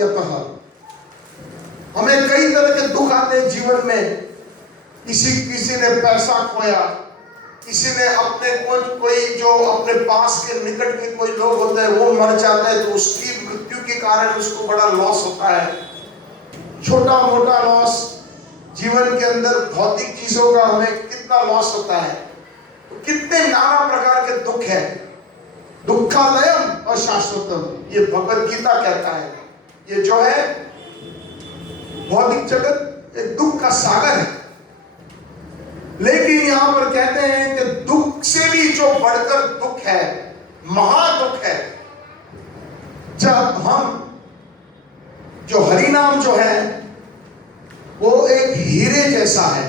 यतः। हमें कई तरह के दुख आते हैं जीवन में। किसी ने पैसा खोया, किसी ने अपने कोई जो अपने पास के निकट के कोई लोग होते हैं वो मर जाते हैं, तो उसकी मृत्यु के कारण उसको बड़ा लॉस होता है। छोटा मोटा लॉस जीवन के अंदर, भौतिक चीजों का हमें कितना लॉस होता है। तो कितने नाना प्रकार के दुख है। दुखालयम अशाश्वतम, ये भगवत गीता कहता है। ये जो है भौतिक जगत एक दुख का सागर है। लेकिन यहां पर कहते हैं कि दुख से भी जो बढ़कर दुख है, महादुख है, जब हम जो हरिनाम जो है वो एक हीरे जैसा है,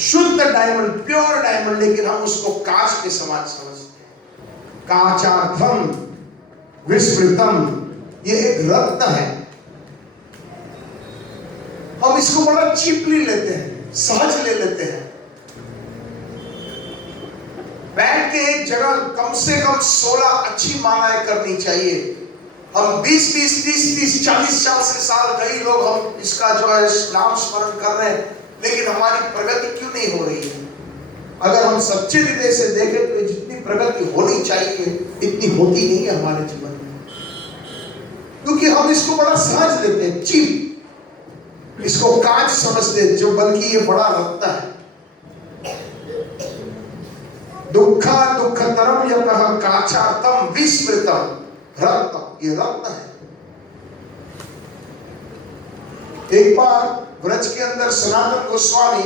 शुद्ध डायमंड, प्योर डायमंड, लेकिन हम उसको कांच के समान समझते हैं। कांचार्थम विस्मृतम, ये एक रत्न है। हम इसको बड़ा चीपली लेते हैं, सहज ले लेते हैं। बैठ के एक जगह कम से कम 16 अच्छी मालाएं करनी चाहिए। हम 20-20, 30-30, 40-40 साल कई लोग हम इसका जो है नाम स्मरण कर रहे हैं, लेकिन हमारी प्रगति क्यों नहीं हो रही है? अगर हम सच्चे हृदय से देखें तो जितनी प्रगति होनी चाहिए इतनी होती नहीं है हमारे जीवन में, क्योंकि हम इसको बड़ा सहज लेते हैं, चीप, इसको कांच समझते हैं, जो बल्कि ये बड़ा रत्न है। दुखा दुखतरम यतः कांचार्थम विस्मृतम रत्न, ये रत्न है। एक बार ब्रज के अंदर सनातन गोस्वामी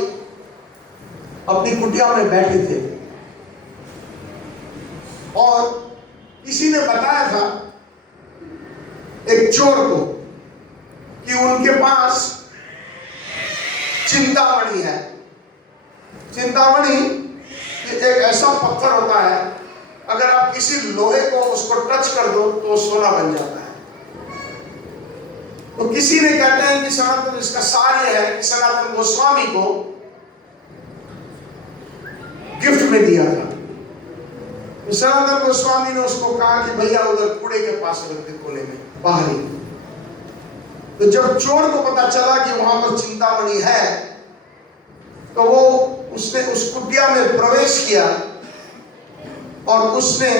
अपनी कुटिया में बैठे थे और किसी ने बताया था एक चोर को कि उनके पास चिंतामणि है। चिंतामणि एक ऐसा पत्थर होता है, अगर आप किसी लोहे को उसको टच कर दो तो सोना बन जाता है। तो किसी ने कहते हैं कि सनातन, इसका सार यह है कि सनातन गोस्वामी को गिफ्ट में दिया था। तो सनातन गोस्वामी ने उसको कहा कि भैया उधर कूड़े के पास रख दे, कोने में बाहर ही। तो जब चोर को पता चला कि वहां पर चिंतामणि है, तो वो उसने उस कुटिया में प्रवेश किया और उसने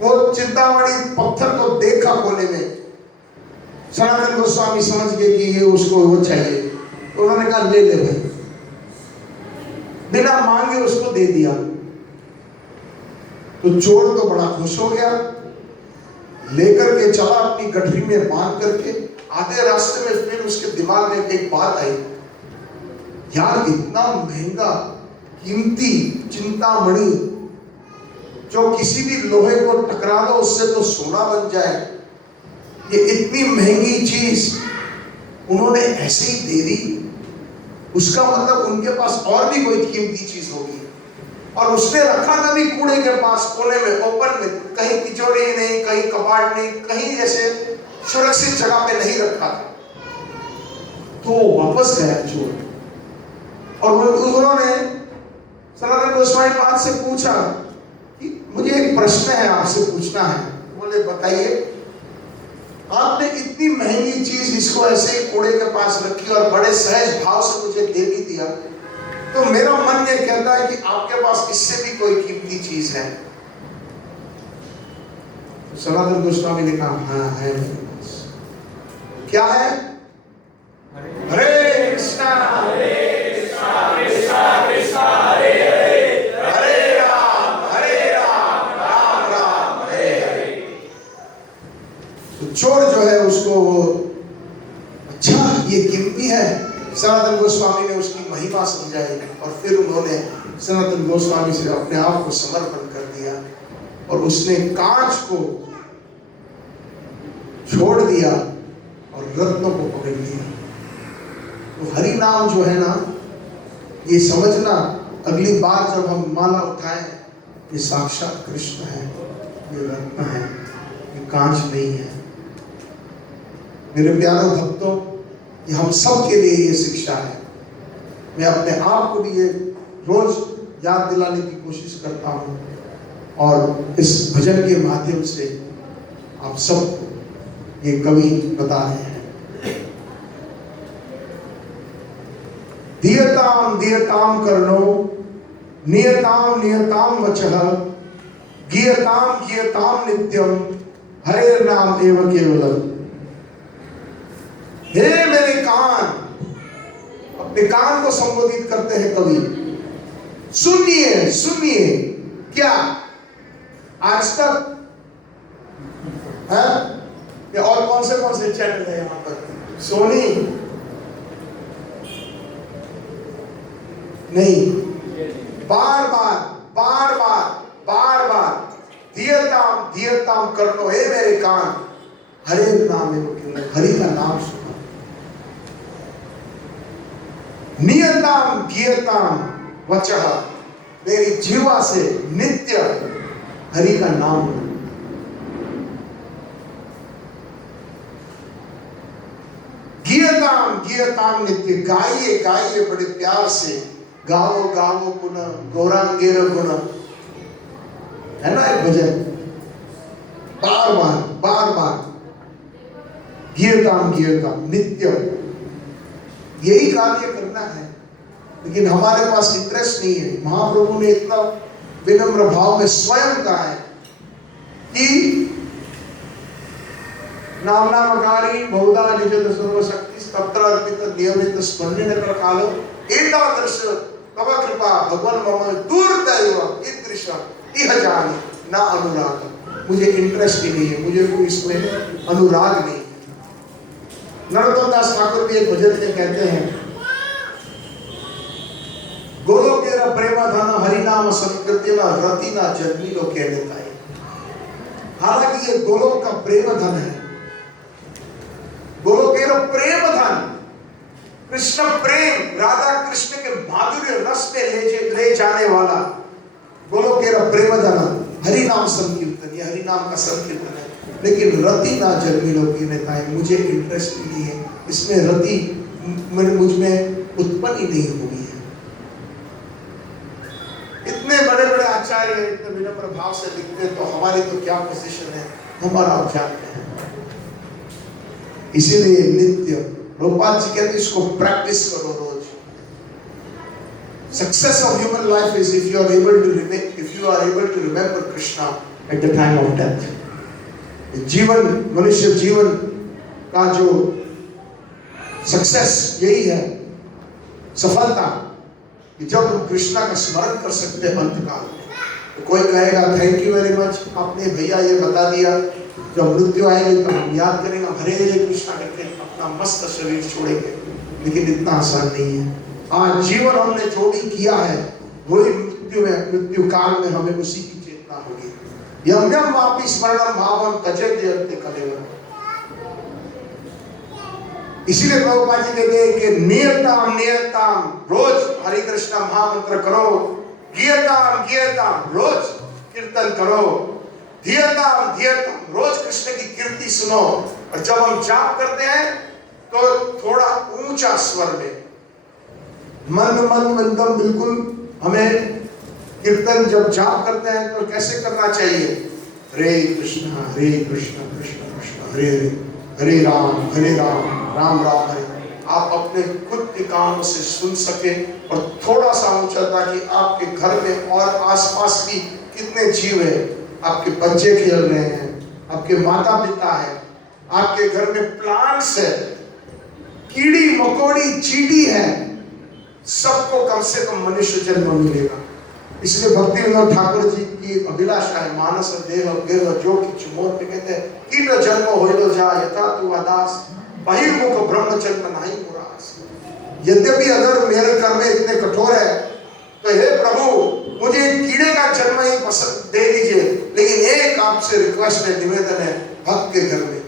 वो चिंतामणि पत्थर को देखा कोने में। सनातन गोस्वामी समझ गए कि ये उसको वो चाहिए, तो उन्होंने कहा ले ले भाई, बिना मांगे उसको दे दिया। तो चोर तो बड़ा खुश हो गया, लेकर के चला अपनी गठरी में बांध करके। आधे रास्ते में फिर उसके दिमाग में एक बात आई, यार इतना महंगा कीमती चिंतामणि जो किसी भी लोहे को टकरा दो उससे तो सोना बन जाए, ये इतनी महंगी चीज उन्होंने ऐसे ही दे दी। उसका मतलब उनके पास और भी कोई कीमती चीज होगी। और उसने रखा कभी कूड़े के पास कोने में, ओपन में, कहीं तिजोरी नहीं, कहीं कबाड़ नहीं, कहीं ऐसे सुरक्षित जगह पे नहीं रखा था। तो वापस गया चोर और उन्होंने सनातन गोस्वामी पाद से पूछा कि मुझे एक प्रश्न है, आपसे पूछना है। बोले बताइए। आपने इतनी महंगी चीज इसको ऐसे ही कूड़े के पास रखी और बड़े सहज भाव से मुझे दे भी दिया, तो मेरा मन ये कहता है कि आपके पास इससे भी कोई कीमती चीज है। तो सनातन गोस्वामी ने कहा हाँ है मेरे पास। क्या है? हरे कृष्णा हरे कृष्णा कृष्णा कृष्णा हरे हरे, हरे राम राम राम हरे हरे। तो चोर जो है उसको अच्छा ये कीमती है। सनातन गोस्वामी ने उसकी महिमा समझाई और फिर उन्होंने सनातन गोस्वामी से अपने आप को समर्पण कर दिया और उसने कांच को छोड़ दिया और रत्नों को पकड़ लिया। तो हरि नाम जो है ना, ये समझना अगली बार जब हम माला उठाएं, ये साक्षात कृष्ण है, ये रत्न है, ये कांच नहीं है। मेरे प्यारे भक्तों, ये हम सब के लिए ये शिक्षा है। मैं अपने आप को भी ये रोज याद दिलाने की कोशिश करता हूँ और इस भजन के माध्यम से आप सब ये कवि बता रहे हैं। धीयताम धीयताम कर्णो नियताम नियताम वचः गीयताम गीयताम नित्यम हरे नाम एव केवलम। हे मेरे कान, अपने कान को संबोधित करते हैं कवि, सुनिए सुनिए। क्या आज तक है? ये और कौन से चैनल है यहाँ पर? सोनी नहीं, बार बार बार बार बार बार धीयताम धीयताम कर्णो, हे मेरे कान, हरे नाम एव केवलम, हरि का नाम सुनो। नियताम गीयताम वचः, मेरी जीवा से नित्य हरि का नाम। गीयताम गीयताम नित्य, गाइए गाइए बड़े प्यार से, गाओ गाओ पुनः गौरांगेर गुण, है ना एक भजन, बार बार बार बार गीयताम गीयताम नित्य, यही कार्य करना है। लेकिन हमारे पास इंटरेस्ट नहीं है। महाप्रभु ने इतना विनम्र भाव में स्वयं कहा है कि नामनामकारी बहुधा निजत सर्वशक्ति तत्र अर्पित नियमित स्मरण कर कालो एतादृश तव कृपा भगवान मम दुर्दैव ईदृश इह जानि न अनुराग। मुझे इंटरेस्ट ही नहीं है, मुझे कोई इसमें अनुराग नहीं। नरोत्तम दास ठाकुर भी एक भजन में कहते हैं, गोलोकेर प्रेम धन हरिनाम संकीर्तन रति ना जन्मी लो कहने ताई। हालांकि ये गोलोक का प्रेम धन है, गोलोकेर प्रेम धन, कृष्ण प्रेम, राधा कृष्ण के माधुर्य रस में ले जाने वाला गोलोकेर प्रेम धन हरिनाम संकीर्तन, ये हरिनाम का संकीर्तन है। लेकिन रति ना जन्मी लोग नेता है, मुझे इंटरेस्ट ही नहीं है इसमें, रति मुझ में उत्पन्न ही नहीं हुई है। इतने बड़े बड़े आचार्य इतने विनम्र भाव से लिखते हैं, तो हमारी तो क्या पोजीशन है, हमारा आप जानते हैं। इसीलिए नित्य रूपाल जी कहते इसको प्रैक्टिस करो रोज। Success of human life is if you are able to remember Krishna at the time of death. जीवन, मनुष्य जीवन का जो सक्सेस यही है, सफलता, कि जब हम कृष्णा का स्मरण कर सकते हैं अंतकाल में। तो कोई कहेगा थैंक यू वेरी मच, आपने भैया ये बता दिया, जब मृत्यु आएगी तो हम याद करेंगे हरे कृष्णा करके अपना मस्त शरीर छोड़ेंगे। लेकिन इतना आसान नहीं है। आज जीवन हमने जो भी किया है वही मृत्यु काल में हमें उसी की चेतना होगी। यम यम वापि स्मरणम भावम तजेत यत्ते कलेवरम। इसीलिए प्रभुपाद जी कहते हैं कि नियताम नियताम, रोज हरे कृष्ण महामंत्र करो, गीयताम गीयताम, रोज कीर्तन करो, धीयताम धीयताम, रोज कृष्ण की कीर्ति सुनो। और जब हम जाप करते हैं तो थोड़ा ऊंचा स्वर में, मन एकदम बिल्कुल, हमें कीर्तन जब जाप करते हैं तो कैसे करना चाहिए? हरे कृष्ण कृष्ण कृष्ण हरे हरे, हरे राम राम राम हरे। आप अपने खुद के कानों से सुन सके और थोड़ा सा ऊंचा, ताकि आपके घर में और आसपास भी कितने जीव है, आपके बच्चे खेल रहे हैं, आपके माता पिता है, आपके घर में प्लांट्स है, कीड़ी मकोड़ी चींटी है, सबको कम से कम मनुष्य जन्म मिलेगा। इसलिए भक्ति विनोद ठाकुर जी की अभिलाषा है, मानस देह गेह जो कि मोर पे कहते हैं, कीट जन्म होइलो जा यथा तू आदास, बहिर्मुख ब्रह्म जन्म नहीं मुरास। यद्यपि अगर मेरे कर्म इतने कठोर है तो हे प्रभु मुझे कीड़े का जन्म ही पसंद दे दीजिए, लेकिन एक आपसे रिक्वेस्ट है, निवेदन है, भक्त के घर में,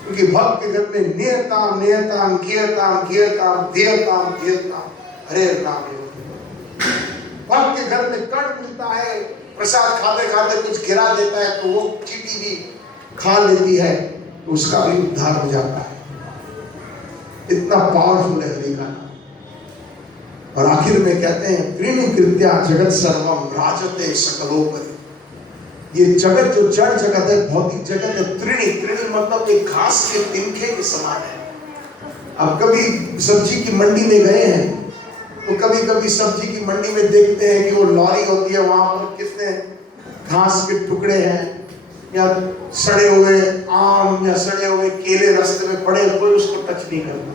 क्योंकि भक्त के घर में नियताम नियताम गीयताम गीयताम धीयताम धीयताम हरे नाम। भक्त के घर में कण मिलता है, प्रसाद खाते खाते कुछ गिरा देता है तो वो चींटी भी खा लेती है, तो उसका भी उद्धार हो जाता है। इतना पावरफुल है हरि का नाम। और आखिर में कहते हैं त्रीणि कृत्या जगत सर्वम राजते सकलोपरि। ये जगत जो जड़ जगत है, भौतिक जगत है, तृणी तृणी मतलब एक घास के तिनके के समान है। आप कभी सब्जी की मंडी में गए हैं तो कभी कभी सब्जी की मंडी में देखते हैं कि वो लॉरी होती है, वहां पर कितने घास के टुकड़े हैं या सड़े हुए आम या सड़े हुए केले रास्ते में पड़े, कोई उसको टच नहीं करता,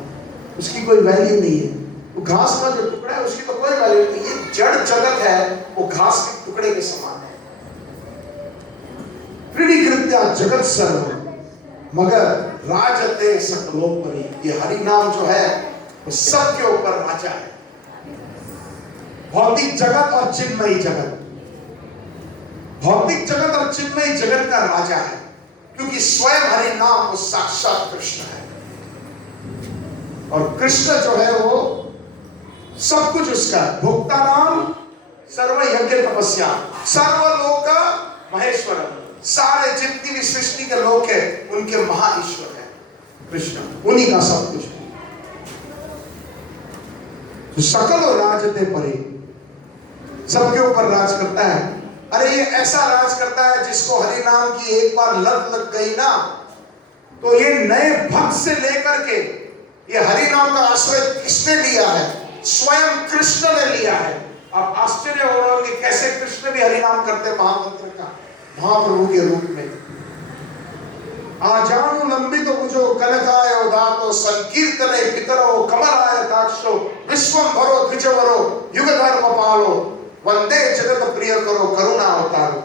उसकी कोई वैल्यू नहीं है। वो घास का जो टुकड़ा है उसकी तो कोई वैल्यू नहीं। ये जड़ जगत है, वो घास के टुकड़े के समान है। कृत्या जगत सर्व मगर राजते सकलोपरि, ये हरि नाम जो है वो सबके ऊपर राजा है। भौतिक जगत और चिन्मयी जगत, भौतिक जगत और चिन्मयी जगत का राजा है, क्योंकि स्वयं हरि नाम वो साक्षात कृष्ण है। और कृष्ण जो है वो सब कुछ उसका है। भोक्ता नाम सर्व यज्ञ तपस्या सर्वलोक महेश्वरम, सारे जितनी भी सृष्टि के लोक है उनके महाईश्वर है कृष्ण, उन्हीं का सब कुछ है। तो सकल और राजते परे, सबके ऊपर राज करता है। अरे ये ऐसा राज करता है जिसको हरि नाम की एक बार लत लग गई ना, तो ये नए भक्त से लेकर के ये हरि नाम का आश्रय किसने लिया है? स्वयं कृष्ण ने लिया है। आप आश्चर्य हो रहे हो कि कैसे कृष्ण भी हरि नाम करते महामंत्र का, महाप्रभु के रूप में। आजानु लंबित भुजो कनकाय उदातो संकीर्तने पितरो कमलाय दाक्षो विश्वंभरो द्विजवरो युग धर्म पालो वंदे जगत प्रिय करो करुणा अवतारो।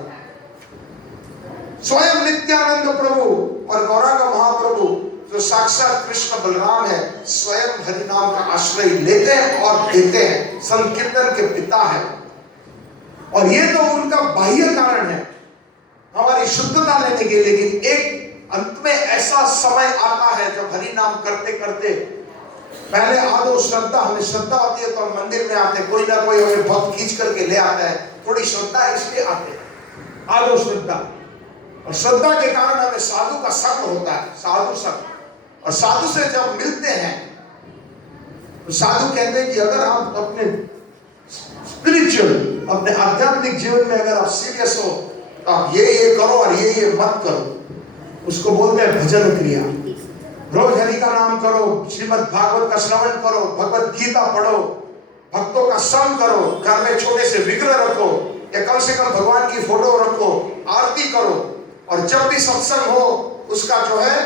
स्वयं नित्यानंद प्रभु और गौरांग महाप्रभु जो साक्षात कृष्ण बलराम है, स्वयं हरि नाम का आश्रय लेते हैं और देते हैं, संकीर्तन के पिता है। और ये तो उनका बाह्य कारण है हमारी शुद्धता लेने के। लेकिन एक अंत में ऐसा समय आता है जब हरि नाम करते करते पहले आदो श्रद्धा, हमें श्रद्धा होती है तो हम मंदिर में आते, कोई ना कोई हमें भक्त खींच करके ले आता है, थोड़ी श्रद्धा है इसलिए आते हैं, आदो श्रद्धा। और श्रद्धा के कारण हमें साधु का संग होता है, साधु संग। और साधु से जब मिलते हैं तो साधु कहते हैं कि अगर आप अपने स्पिरिचुअल, अपने आध्यात्मिक जीवन में अगर आप सीरियस हो तो आप ये करो और ये मत करो। उसको बोलते हैं भजन क्रिया। रोज हरि का नाम करो, श्रीमद् भागवत का श्रवण करो, भगवत गीता पढ़ो, भक्तों का संग करो, घर में छोटे से विग्रह रखो या कम से कम भगवान की फोटो रखो, आरती करो, और जब भी सत्संग हो उसका जो है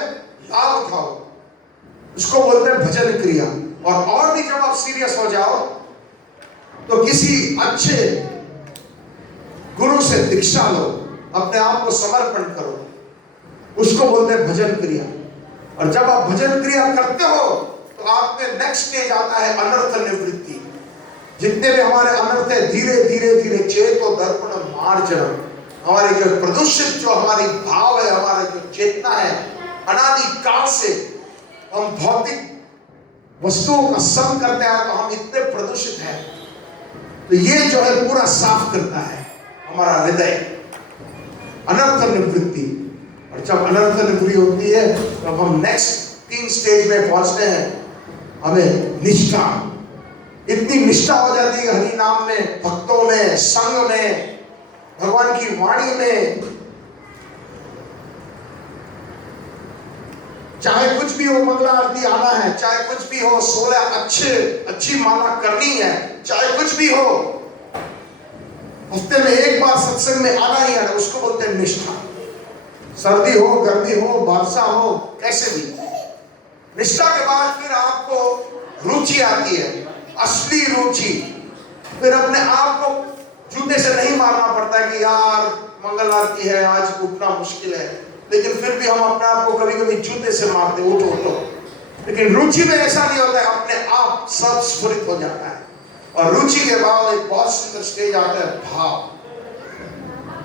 लाभ उठाओ। उसको बोलते हैं भजन क्रिया। और भी जब आप सीरियस हो जाओ तो किसी अच्छे गुरु से दीक्षा लो, अपने आप को समर्पण करो, उसको बोलते हैं भजन क्रिया। और जब आप भजन क्रिया करते हो तो आप में नेक्स्ट स्टेज आता है अनर्थ निवृत्ति। जितने भी हमारे अनर्थ है धीरे धीरे धीरे चेतो दर्पण मार्जनम, हमारे जो प्रदूषित जो हमारी भाव है, हमारा जो चेतना है, अनादि काल से हम भौतिक वस्तुओं का संग करते हैं तो हम इतने प्रदूषित हैं। तो ये जो है पूरा साफ करता है हमारा हृदय, अनर्थ निवृत्ति। और जब अनर्थ निवृत्ति होती है तो हम नेक्स्ट 3 स्टेज में पहुंचते हैं। हमें निष्ठा, इतनी निष्ठा हो जाती है हरि नाम में, भक्तों में, संग में, भगवान की वाणी में। चाहे कुछ भी हो, मंगला आरती आना है, चाहे कुछ भी हो, 16 अच्छी माला करनी है, चाहे कुछ भी हो, हफ्ते में एक बार सत्संग में आना ही आना, उसको बोलते हैं निष्ठा। सर्दी हो, गर्मी हो, वर्षा हो, कैसे भी। निष्ठा के बाद फिर आपको रुचि आती है, असली रुचि। फिर अपने आप को जूते से नहीं मारना पड़ता है कि यार मंगल आरती है, आज उठना मुश्किल है, लेकिन फिर भी हम अपने आप को कभी कभी जूते से मारते, उठो। लेकिन रुचि में ऐसा नहीं होता है, अपने आप सब स्फुरित हो जाता है। और रुचि के बाद एक बहुत सुंदर स्टेज आता है भाव।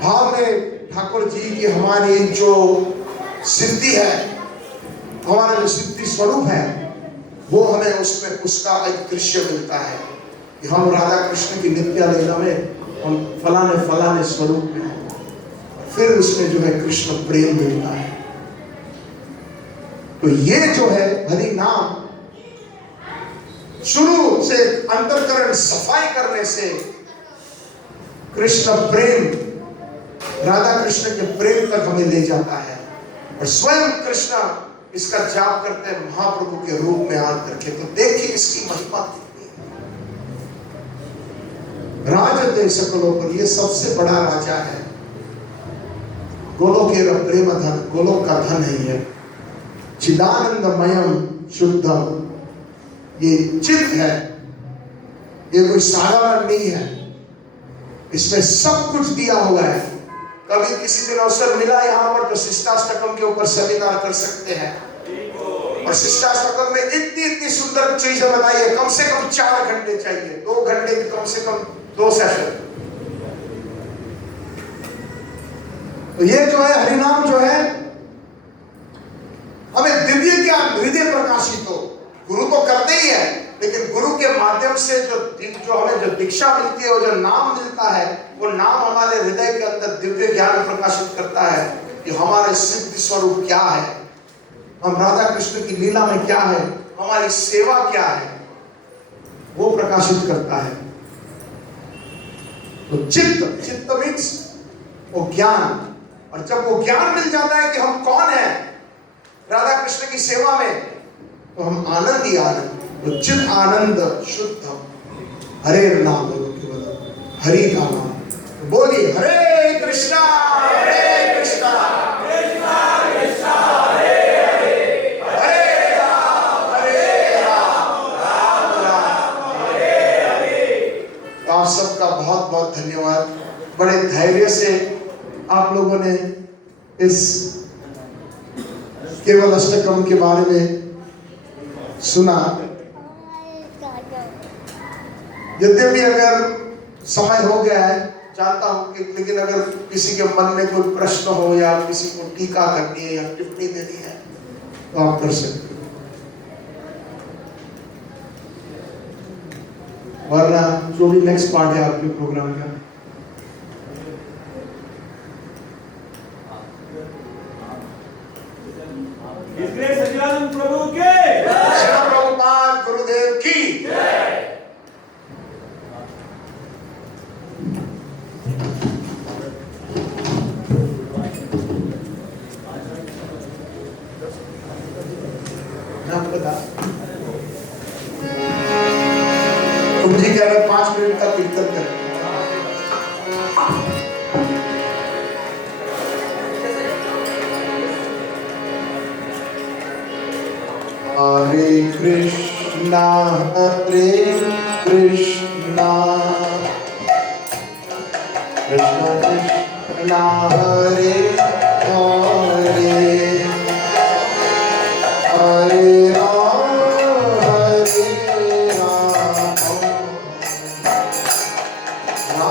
भाव में ठाकुर जी की हमारी जो सिद्धि है, हमारा जो सिद्धि स्वरूप है, वो हमें उसमें उसका एक दृश्य मिलता है कि हम राधा कृष्ण की नित्य लीला में हम फलाने स्वरूप में हैं। फिर उसमें जो है कृष्ण प्रेम मिलता है। तो ये जो है हरि नाम शुरू से अंतःकरण सफाई करने से कृष्ण प्रेम राधा कृष्ण के प्रेम तक हमें ले जाता है। और स्वयं कृष्ण इसका जाप करते हैं महाप्रभु के रूप में आकर के। तो देखिए इसकी महिमा कितनी है। राजते सकलों पर, ये सबसे बड़ा राजा है। गोलोकेर प्रेम धन, गोलोक का धन है ये। चिदानंदमयम शुद्धम, ये चित्त है, ये कोई साधारण नहीं है। इसमें सब कुछ दिया हुआ है। कभी किसी दिन अवसर मिला यहाँ पर तो शिष्टाष्टकम के ऊपर सेमिनार कर सकते हैं। और शिष्टाष्टकम में इतनी इतनी सुंदर चीजें बताई है। कम से कम 4 घंटे चाहिए, 2 घंटे की कम से कम 2 सेशन। तो ये जो है हरिनाम जो है हमें दिव्य ज्ञान, हृदय प्रकाशित हो। गुरु तो करते ही है, लेकिन गुरु के माध्यम से जो हमें जो दीक्षा मिलती है, वो जो नाम मिलता है, वो नाम हमारे हृदय के अंदर दिव्य ज्ञान प्रकाशित करता है कि हमारे सिद्ध स्वरूप क्या है, हम राधा कृष्ण की लीला में क्या है, हमारी सेवा क्या है, वो प्रकाशित करता है। तो चित्त मीन्स वो ज्ञान। और जब वो ज्ञान मिल जाता है कि हम कौन है राधा कृष्ण की सेवा में, तो हम आनंद ही आनंद। तो चित आनंद शुद्ध हरे नाम, हरि का नाम। तो बोलिए हरे कृष्णा कृष्णा कृष्णा हरे हरे, हरे राम राम राम हरे हरे। तो आप सबका बहुत बहुत धन्यवाद। बड़े धैर्य से आप लोगों ने इस केवल अष्टकम के बारे में सुना। यद्यपि अगर समय हो गया है जानता हूं कि, लेकिन अगर किसी के मन में कोई प्रश्न हो या किसी को टीका करनी है या टिप्पणी देनी है तो आप कर सकते हो, वरना जो भी नेक्स्ट पार्ट है आपके प्रोग्राम का। सच्चिदानंद प्रभु के प्रभुपाद गुरुदेव की जय। तुम जी कह रहे 5 मिनट का कीर्तन करें। हरे कृष्णा कृष्णा कृष्णा कृष्णा हरे हरे, हरे राम राम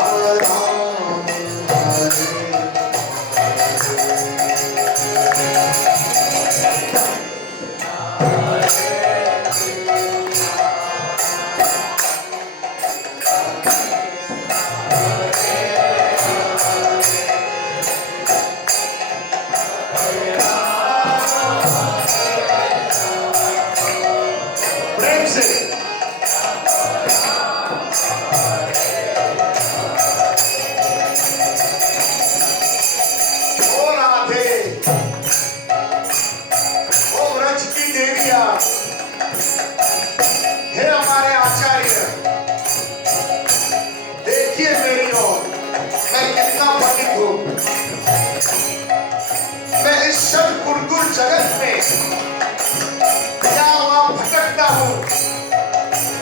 राम हरे। जगत में क्या हुआ भटकता हूं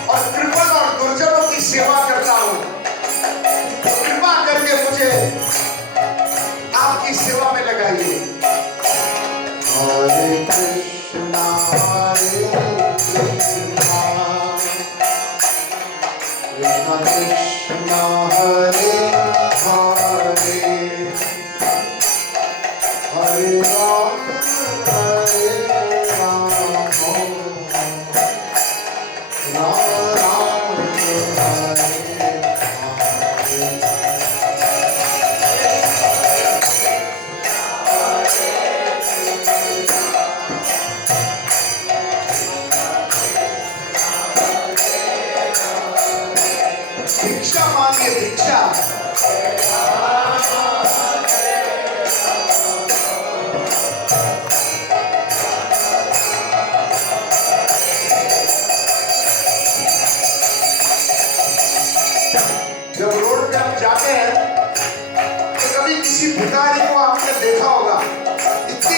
और कृपण और दुर्जनों की सेवा करता हूं, तो कृपा करके मुझे आपकी सेवा में लगाइए। हरे कृष्णा कृष्णा कृष्णा हरे हरे, हरे राम भिक्षा मांगिए, भिक्षा।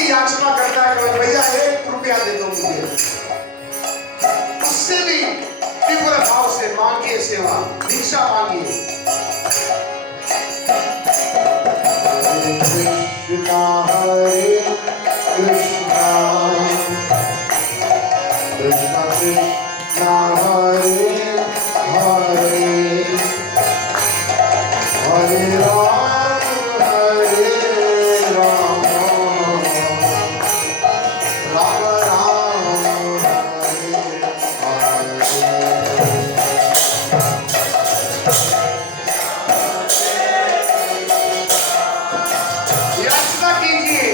याचना करता है कि भैया 1 रुपया दे दो मुझे, उससे भी तीव्र भाव से मांगिए सेवा, भिक्षा मांगिए। कृष्णा हरे कृष्णा कृष्णा कृष्णा हरे हरे हरे राम राम राम याचना कीजिए।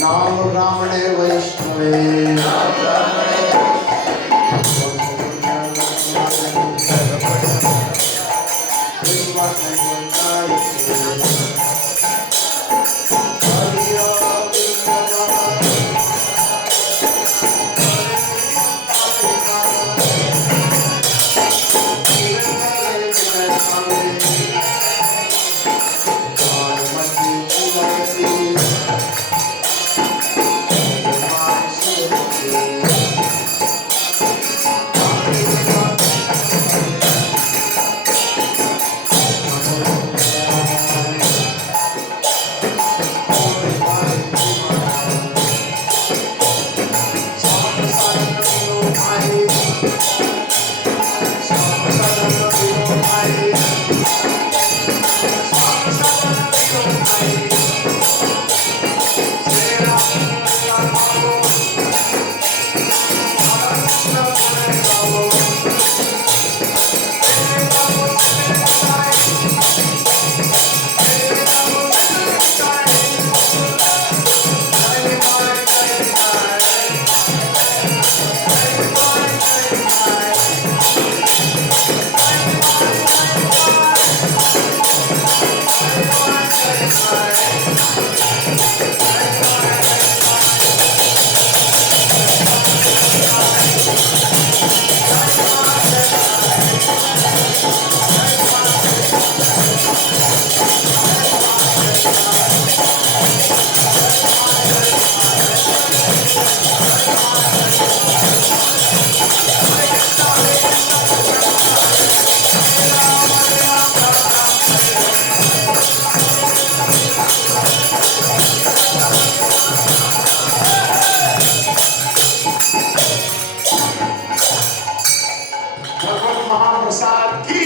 नाम ब्राह्मणे वैष्णवे महाप्रसाद की,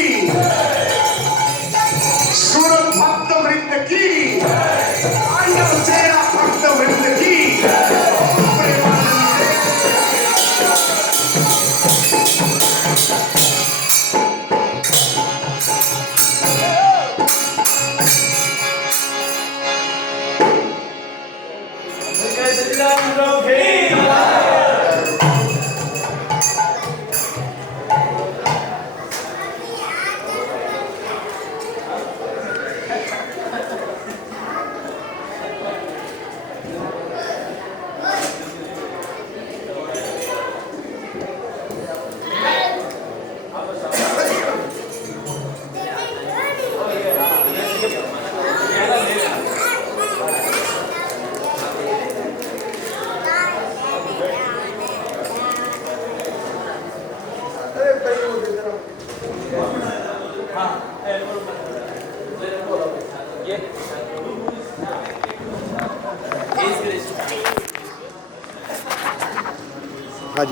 सूरत भक्त वृंद की, आइए सेना भक्त वृंद की। जय सच्चिदानंद प्रभु की। हाँ